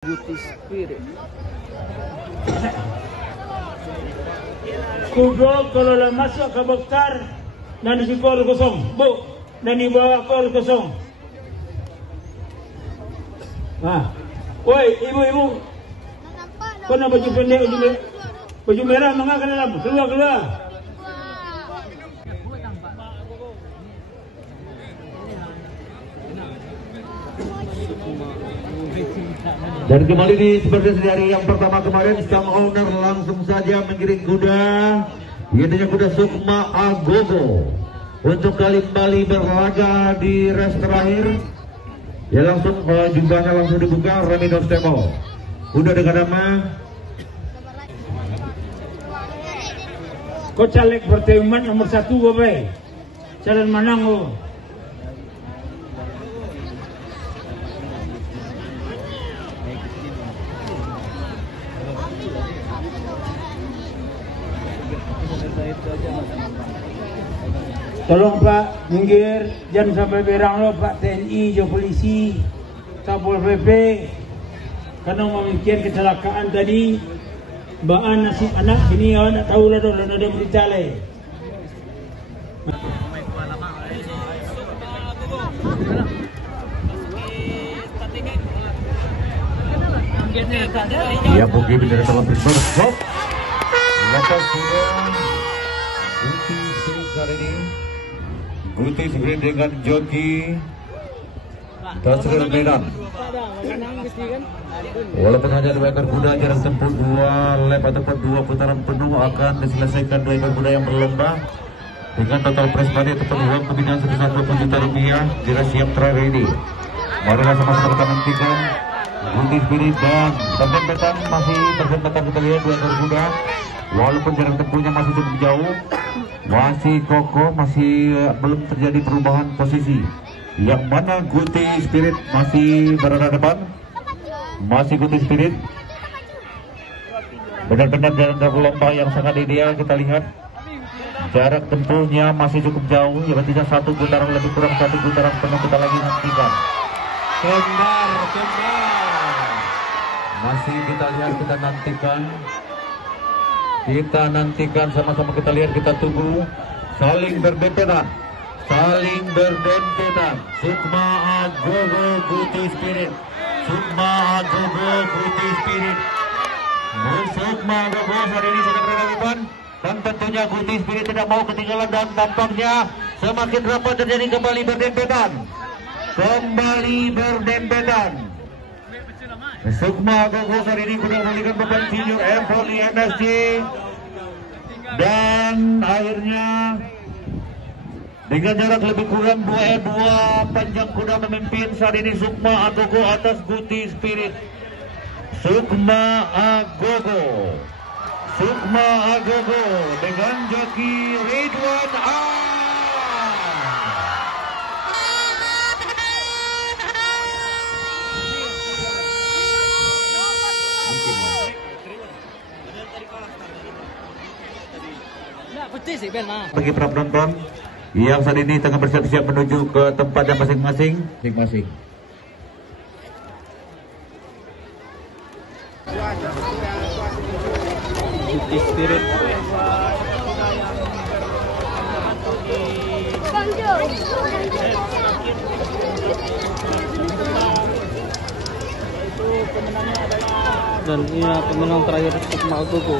Guti Spirit. Kudo kalau lah masuk ke Bakhtar dan di gol kosong, bu, dan di bawah gol kosong. Nah, woi ibu-ibu, kau nak baju pendek, baju merah mengah ke dalam, keluar. Dan kembali di seperti hari yang pertama kemarin, sang owner langsung saja mengiring kuda, yaitu kuda Sukma Agogo, untuk kembali berlaga di race terakhir. Ya langsung jumlahnya langsung dibuka. Remy Dostemo, kuda dengan nama Kocalek Pertemuan nomor 1 bapak, Jalan Manango. Tolong Pak, minggir, jangan sampai berang lo Pak TNI, jo polisi, Satpol PP, karena memikir kecelakaan tadi, baan nasib anak ini awak nak tahu lah dong, ada berita le. ya Bogi dari dalam berstop. Lepas sudah Guti Spirit kali ini. Guti Spirit dengan joki Tasril Medan. Walaupun hanya 2 ekor kuda, jarak tempuh 2 lap ataupun 2 putaran penuh akan diselesaikan 2 ekor kuda yang berlomba dengan total prize money ataupun uang pembinaan sebesar 20 juta rupiah di race yang terakhir ini. Marilah sama-sama kita nantikan Guti Spirit dan Dempetan masih bersempatan. Kita lihat 2 ekor kuda, walaupun jarak tempuhnya masih cukup jauh, masih kokoh, masih belum terjadi perubahan posisi. Yang mana Guti Spirit masih berada depan, masih Guti Spirit benar-benar dalam lomba yang sangat ideal. Kita lihat jarak tempuhnya masih cukup jauh, ya tidak 1 putaran lebih kurang 1 putaran penuh. Kita lagi nantikan kembar masih kita lihat, kita nantikan sama-sama. Kita lihat, kita tunggu. Saling berdempetan Sukma Agogo Guti Spirit, Sukma Agogo Guti Spirit. Sukma Agogo hari ini sudah berada di depan, dan tentunya Guti Spirit tidak mau ketinggalan, dan tampaknya semakin rapat terjadi kembali berdempetan. Sukma Agogo hari ini sudah memiliki beban senior Empoli MSC, dan akhirnya dengan jarak lebih kurang 2 panjang kuda memimpin saat ini Sukma Agogo atas Guti Spirit. Sukma Agogo dengan joki Ridwan A. Bagi para penonton yang saat ini tengah bersiap-siap menuju ke tempatnya masing-masing. Guti Spirit. Dan ini pemenang terakhir Sukma Agogo.